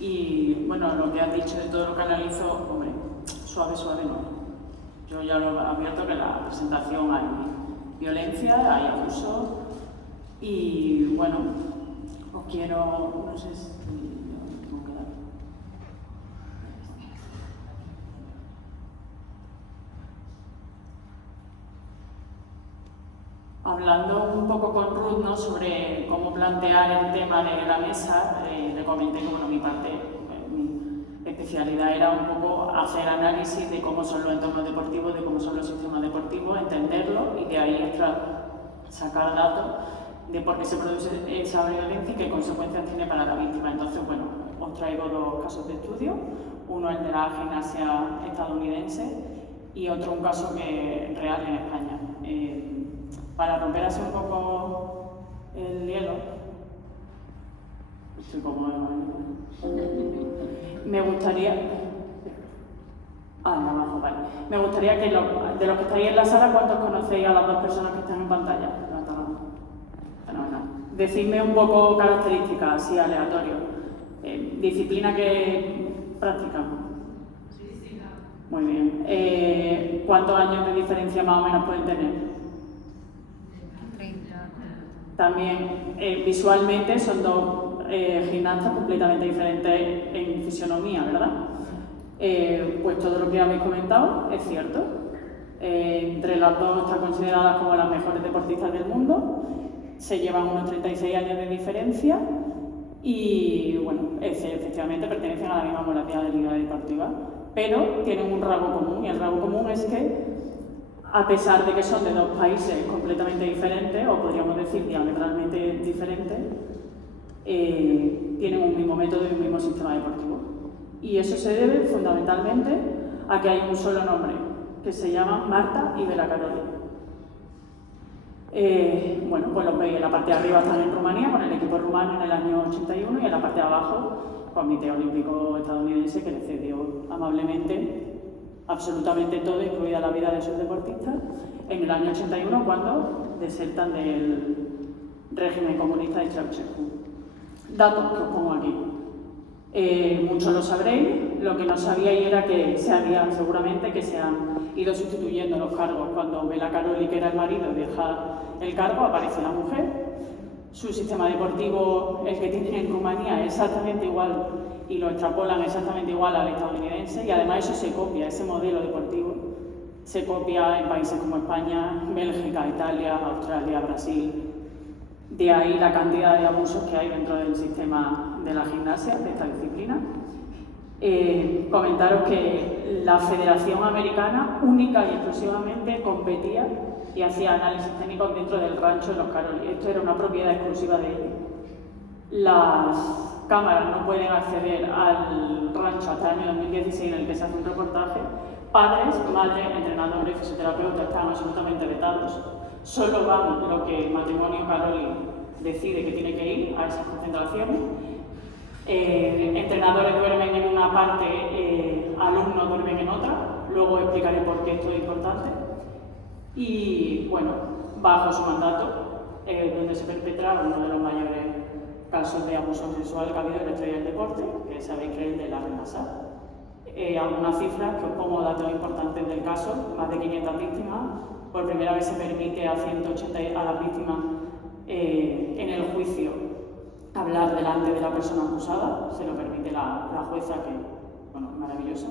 Y bueno, lo que has dicho de todo lo que analizo, hombre, suave, suave no. Yo ya lo he abierto que en la presentación hay violencia, hay abuso y bueno, os quiero, no sé si tengo que dar. Hablando un poco con Ruth, ¿no?, sobre cómo plantear el tema de la mesa, le comenté que bueno, mi especialidad era un poco hacer análisis de cómo son los entornos deportivos, de cómo son los sistemas deportivos, entenderlo y de ahí sacar datos de por qué se produce esa violencia y qué consecuencias tiene para la víctima. Entonces, bueno, os traigo dos casos de estudio, uno el de la gimnasia estadounidense y otro un caso que real en España. Para romper así un poco el hielo, estoy como me gustaría... abajo, vale. Me gustaría que de los que estáis en la sala, ¿cuántos conocéis a las dos personas que están en pantalla? Fenomenal. Decidme un poco características, así aleatorio. Disciplina que practicamos. Física. Muy bien. ¿Cuántos años de diferencia más o menos pueden tener? 30. También visualmente son dos gimnastas completamente diferentes en fisionomía, ¿verdad? Pues todo lo que habéis comentado es cierto. Entre las dos están consideradas como las mejores deportistas del mundo, se llevan unos 36 años de diferencia y, bueno, efectivamente pertenecen a la misma modalidad de liga deportiva, pero tienen un rasgo común y el rasgo común es que, a pesar de que son de dos países completamente diferentes, o podríamos decir diametralmente diferentes, tienen un mismo método y un mismo sistema deportivo. Y eso se debe fundamentalmente a que hay un solo nombre, que se llama Marta y Bela Karolyi. Bueno, pues los veis, en la parte de arriba están en Rumanía, con el equipo rumano en el año 81, y en la parte de abajo, Comité Olímpico Estadounidense, que le cedió amablemente absolutamente todo, incluida la vida de sus deportistas, en el año 81, cuando desertan del régimen comunista de Ceausescu. Datos que os pongo aquí. Muchos lo sabréis, lo que no sabíais era que seguramente que se han ido sustituyendo los cargos. Cuando Bela Karolyi, que era el marido, deja el cargo, aparece la mujer. Su sistema deportivo, el que tienen en Rumanía, es exactamente igual y lo extrapolan exactamente igual al estadounidense, y además eso se copia, ese modelo deportivo se copia en países como España, Bélgica, Italia, Australia, Brasil. De ahí la cantidad de abusos que hay dentro del sistema de la gimnasia, de esta disciplina. Comentaros que la Federación Americana única y exclusivamente competía y hacía análisis técnicos dentro del rancho de los Karolyi. Esto era una propiedad exclusiva de ellos. Las cámaras no pueden acceder al rancho hasta el año 2016, en el que se hace un reportaje. Padres, madres, entrenadores, fisioterapeutas están absolutamente vetados. Solo van lo que el matrimonio Karolyi decide que tiene que ir a esas concentraciones. Entrenadores duermen en una parte, alumnos duermen en otra. Luego explicaré por qué esto es importante. Y bueno, bajo su mandato, donde se perpetra uno de los mayores casos de abuso sexual que ha habido en la historia del deporte, que sabéis que es el de la Renasa. Algunas cifras que os pongo, datos importantes del caso: más de 500 víctimas. Por primera vez se permite a 180 a las víctimas en el juicio hablar delante de la persona acusada, se lo permite la jueza, que, bueno, es maravillosa.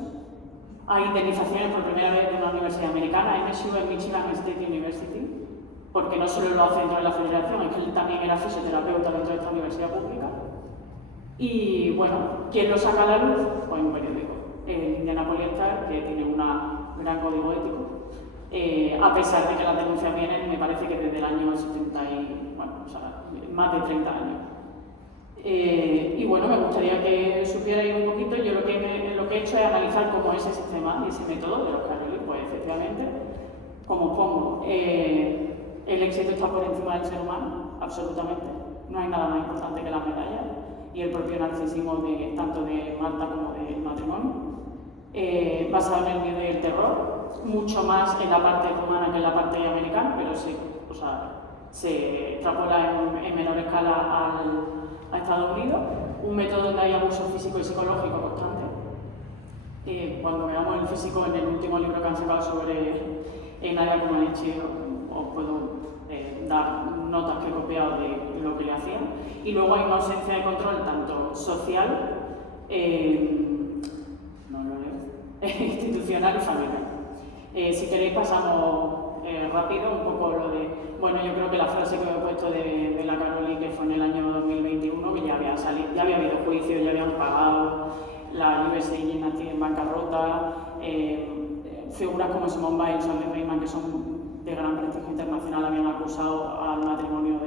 Hay indemnizaciones por primera vez de una universidad americana, MSU, en Michigan State University, porque no solo lo hace dentro de la federación, es que él también era fisioterapeuta dentro de esta universidad pública. Y bueno, ¿quién lo saca a la luz? Pues un periódico, el Indianapolis Star, que tiene un gran código ético. A pesar de que las denuncias vienen, me parece que desde el año 70 y, bueno, o sea, más de 30 años. Y bueno, me gustaría que supierais un poquito. Yo lo que he hecho es analizar cómo es ese sistema y ese método de los Karolyi. Pues efectivamente, como os pongo, el éxito está por encima del ser humano, absolutamente. No hay nada más importante que la medalla y el propio narcisismo tanto de Marta como del matrimonio. Basado en el miedo y el terror, mucho más en la parte rumana que en la parte americana, pero sí, o sea, se extrapola en menor escala a Estados Unidos. un método donde hay abuso físico y psicológico constante. Cuando veamos el físico, en el último libro que han sacado sobre Nadia Comaneci, os puedo dar notas que he copiado de lo que le hacían. Y luego hay una ausencia de control tanto social, institucional y familiar. Si queréis pasamos rápido un poco lo de... Bueno, yo creo que la frase que me he puesto de la Caroli, que fue en el año 2021, que ya había salido, ya había habido juicio, ya habían pagado, la USA Gymnastics en bancarrota, figuras como Simone Biles o Alex Rayman, que son de gran prestigio internacional, habían acusado al matrimonio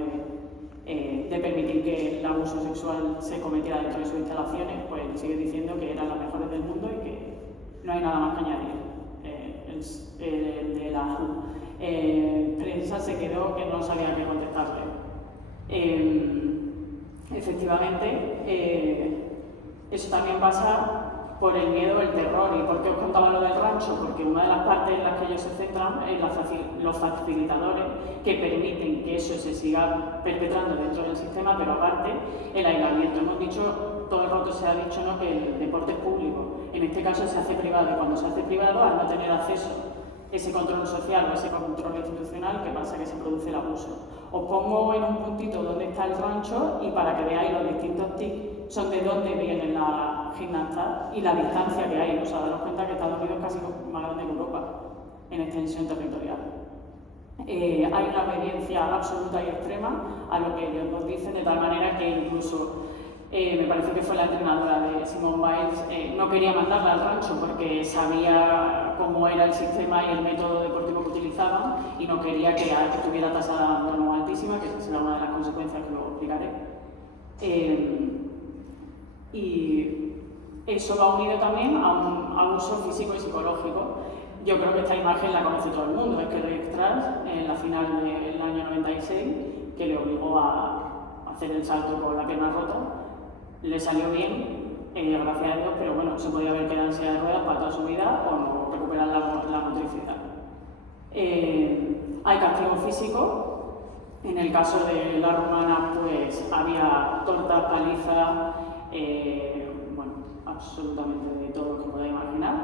de permitir que el abuso sexual se cometiera dentro de sus instalaciones. Pues sigue diciendo que eran las mejores del mundo y que no hay nada más que añadir. El de la prensa se quedó que no sabía qué contestarle. Efectivamente, eso también pasa por el miedo, el terror. ¿Y por qué os contaba lo del rancho? Porque una de las partes en las que ellos se centran es los facilitadores que permiten que eso se siga perpetrando dentro del sistema, pero aparte el aislamiento. Hemos dicho, todo el rato se ha dicho, ¿no?, que el deporte es público. En este caso se hace privado, y cuando se hace privado, al no tener acceso ese control social o ese control institucional, ¿qué pasa? Que se produce el abuso. Os pongo en un puntito dónde está el rancho y para que veáis los distintos tics son de dónde vienen las gimnastas y la distancia que hay. O sea, daros cuenta que Estados Unidos es casi más grande que Europa en extensión territorial. Hay una obediencia absoluta y extrema a lo que ellos nos dicen, de tal manera que incluso me parece que fue la entrenadora de Simone Biles, no quería mandarla al rancho porque sabía cómo era el sistema y el método deportivo que utilizaban y no quería que tuviera tasa de abandono altísima, que esa será una de las consecuencias que luego explicaré. Y eso va unido también a un abuso físico y psicológico. Yo creo que esta imagen la conoce todo el mundo, es que Rick Strass, en la final del año 96, que le obligó a hacer el salto con la pierna rota, le salió bien, gracias a Dios, pero bueno, se podía haber quedado en silla de ruedas para toda su vida o no recuperar la motricidad. Hay castigo físico. En el caso de la rumana, pues había tortas, palizas, bueno, absolutamente de todo lo que podáis imaginar.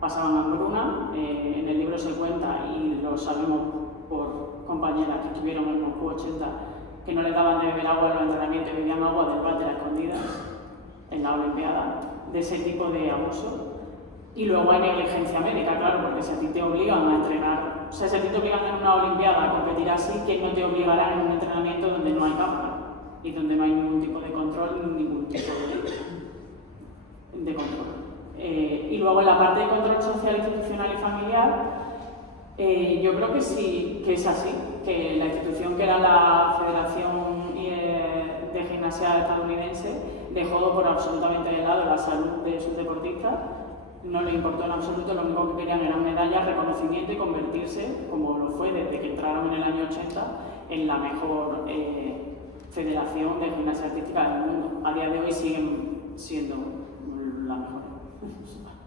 Pasaban hambruna, en el libro se cuenta, y lo sabemos por compañeras que estuvieron en Moscú 80, que no les daban de beber agua en los entrenamientos y bebían agua del váter a escondidas en la Olimpiada, de ese tipo de abuso. Y luego hay negligencia médica, claro, porque si a ti te obligan a entrenar, o sea, si a ti te obligan en una Olimpiada a competir así, ¿quién no te obligará en un entrenamiento donde no hay cámara y donde no hay ningún tipo de control, ningún tipo de control? Y luego en la parte de control social, institucional y familiar, yo creo que sí, que es así, que la institución que era la Federación de Gimnasia estadounidense dejó por absolutamente de lado la salud de sus deportistas, no le importó en absoluto, lo único que querían eran medallas, reconocimiento y convertirse, como lo fue desde que entraron en el año 80, en la mejor federación de gimnasia artística del mundo. A día de hoy siguen siendo la mejor,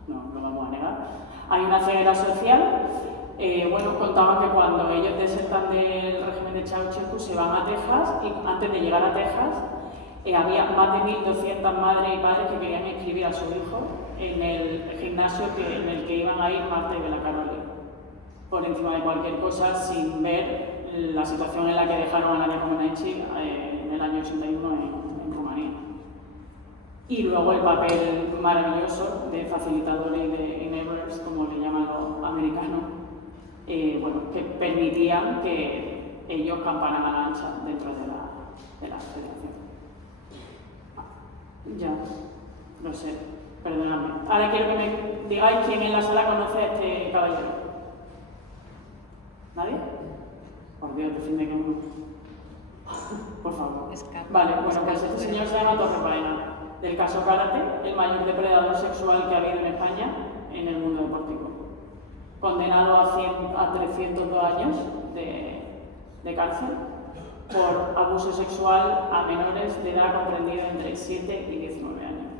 no lo vamos a negar. Hay una ceguera social. Bueno, contaban que cuando ellos desertan del régimen de Ceausescu se van a Texas, y antes de llegar a Texas había más de 1.200 madres y padres que querían inscribir a su hijo en el gimnasio en el que iban a ir Marta y Bela Caroli, por encima de cualquier cosa, sin ver la situación en la que dejaron a Nadia Comaneci en el año 81 en Rumanía. Y luego el papel maravilloso de facilitadores y de enablers, como le llaman los americanos, bueno, que permitían que ellos camparan a la ancha dentro de la federación. Ya, lo sé, perdonadme. Ahora quiero que me digáis quién en la sala conoce a este caballero. ¿Nadie? Por Dios, decidme que uno. Por favor. Vale, bueno, pues este señor se llama Torre Paena, del caso Karate, el mayor depredador sexual que ha habido en España en el mundo deportivo. Condenado a 302 años de cárcel por abuso sexual a menores de edad comprendida entre 7 y 19 años.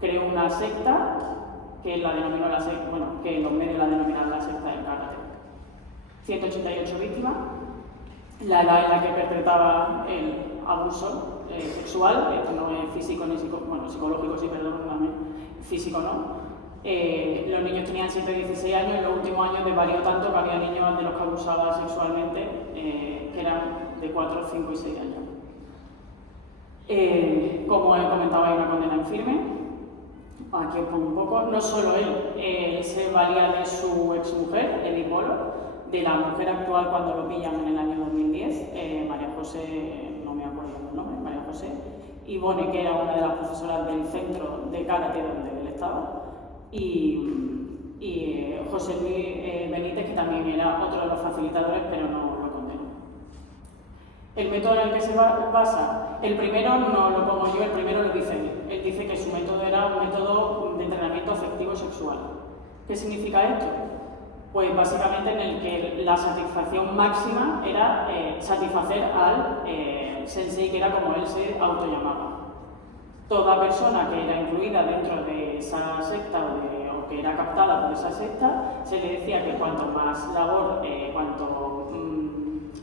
Creó una secta que la denominó la secta, bueno, que los medios la denominan la secta del karate. 188 víctimas, la edad en la que perpetraba el abuso sexual, esto no es físico ni psicológico sí, perdón, físico no. Los niños tenían 7 y 16 años, en los últimos años desvarió tanto que había niños de los que abusaba sexualmente que eran de 4, 5 y 6 años. Como he comentado, hay una condena en firme. Aquí os pongo un poco. No solo él se valía de su exmujer, Edith Bolo, de la mujer actual cuando lo pillan en el año 2010, María José, no me acuerdo el nombre, María José Ivone, que era una de las profesoras del centro de karate donde él estaba, y José Luis Benítez, que también era otro de los facilitadores, pero no lo condenó. El método en el que se basa, el primero no lo pongo yo, el primero lo dice él. Él dice que su método era un método de entrenamiento afectivo sexual. ¿Qué significa esto? Pues básicamente en el que la satisfacción máxima era satisfacer al sensei, que era como él se autollamaba. Toda persona que era incluida dentro de esa secta o que era captada por esa secta, se le decía que cuanto más labor, cuanto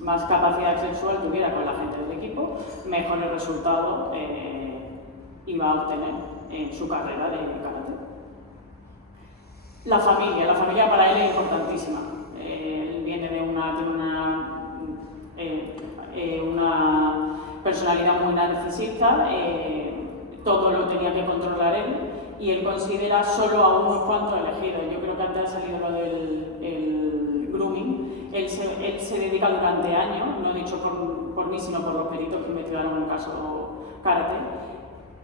más capacidad sexual tuviera con la gente del equipo, mejores resultados iba a obtener en su carrera de karate. La familia para él es importantísima. Él viene de una personalidad muy narcisista, todo lo tenía que controlar él, y él considera solo a unos cuantos elegidos. Yo creo que antes ha salido lo del grooming. Él se dedica durante años, no dicho por mí, sino por los peritos que investigaron el caso karate,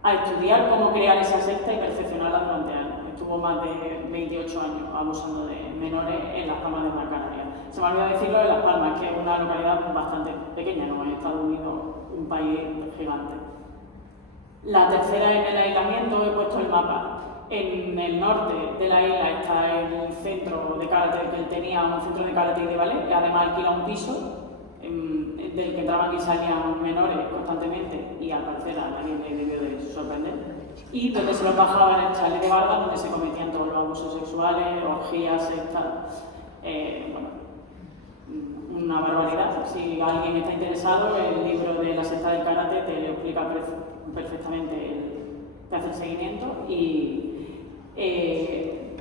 a estudiar cómo crear esa secta y perfeccionarla durante años. Estuvo más de 28 años abusando de menores en Las Palmas de Gran Canaria. Se me olvidó decirlo de Las Palmas, que es una localidad bastante pequeña, no es Estados Unidos, un país gigante. La tercera, en el aislamiento, he puesto el mapa. En el norte de la isla está el centro de karate que él tenía, un centro de karate y de ballet, que además alquila un piso del que entraban y salían menores constantemente, y al parecer a nadie le debió de sorprender, y donde se los bajaban en el chalet de Barba, donde se cometían todos los abusos sexuales, orgías, sectas, una barbaridad. Si alguien está interesado, el libro de la secta del karate te lo explica perfectamente, te hace el seguimiento, y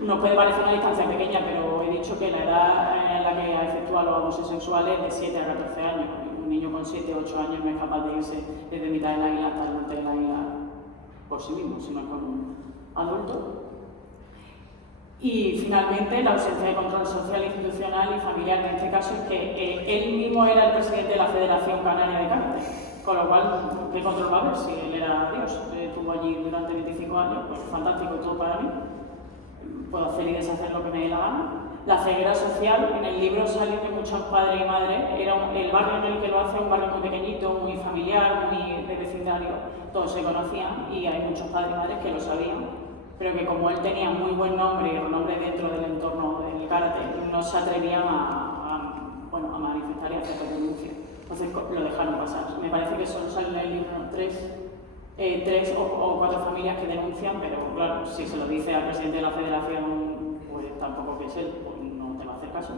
nos puede parecer una distancia pequeña, pero he dicho que la edad en la que ha efectuado los abusos sexuales es de 7 a 14 años. Un niño con 7 o 8 años no es capaz de irse desde mitad de la isla hasta el norte de la isla por sí mismo, sino con un adulto. Y finalmente, la ausencia de control social, institucional y familiar en este caso es que él mismo era el presidente de la Federación Canaria de Karate, con lo cual, ¿qué control va a haber si él era Dios? Estuvo allí durante 25 años, pues fantástico todo para mí. Puedo hacer y deshacer lo que me dé la gana. La ceguera social, en el libro salen de muchos padres y madres, el barrio en el que lo hace, un barrio muy pequeñito, muy familiar, muy de vecindario, todos se conocían y hay muchos padres y madres que lo sabían, pero que como él tenía muy buen nombre o nombre dentro del entorno del karate, no se atrevían a manifestar y hacer denuncias. Entonces lo dejaron pasar. Me parece que solo salen en el libro 3 o 4 familias que denuncian, pero claro, si se lo dice al presidente de la federación, pues tampoco que es él, pues no te va a hacer caso.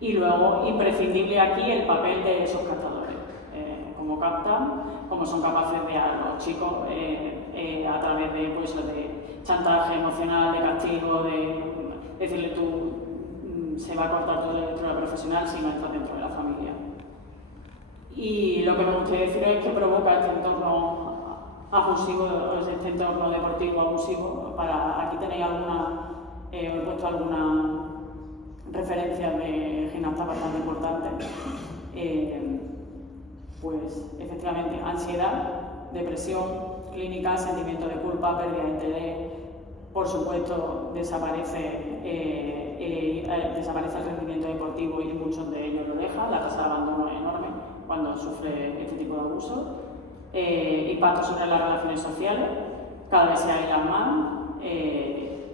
Y luego, imprescindible aquí, el papel de esos captadores. Cómo captan, cómo son capaces de a los chicos a través de, pues, de chantaje emocional, de castigo, de decirle tú se va a cortar tu lectura profesional si no estás dentro de la familia. Y lo que me gustaría decir es que provoca este entorno abusivo, este entorno deportivo abusivo. Aquí tenéis he puesto algunas referencias de gimnastas bastante importantes. Pues efectivamente, ansiedad, depresión clínica, sentimiento de culpa, pérdida de interés, por supuesto desaparece el rendimiento deportivo y muchos de ellos lo dejan, la tasa de abandono es enorme cuando sufre este tipo de abuso. Impacto sobre las relaciones sociales, cada vez se aíslan más,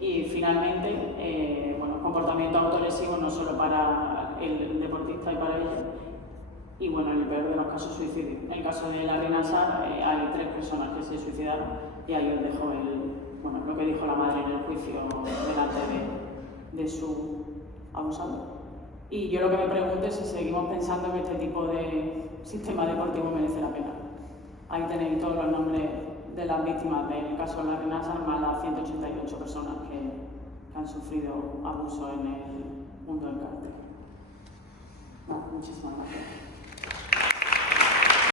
y finalmente comportamientos autolesivos no solo para el deportista y para ella, y bueno, en el peor de los casos, suicidio. En el caso de la Reina Sar hay 3 personas que se suicidaron, y ahí os dejo lo que dijo la madre en el juicio delante de su abusador. Y yo lo que me pregunto es si seguimos pensando que este tipo de sistema deportivo merece la pena. Ahí tenéis todos los nombres de las víctimas del caso de la Renasa, más las 188 personas que han sufrido abuso en el mundo del cártel. Muchísimas gracias.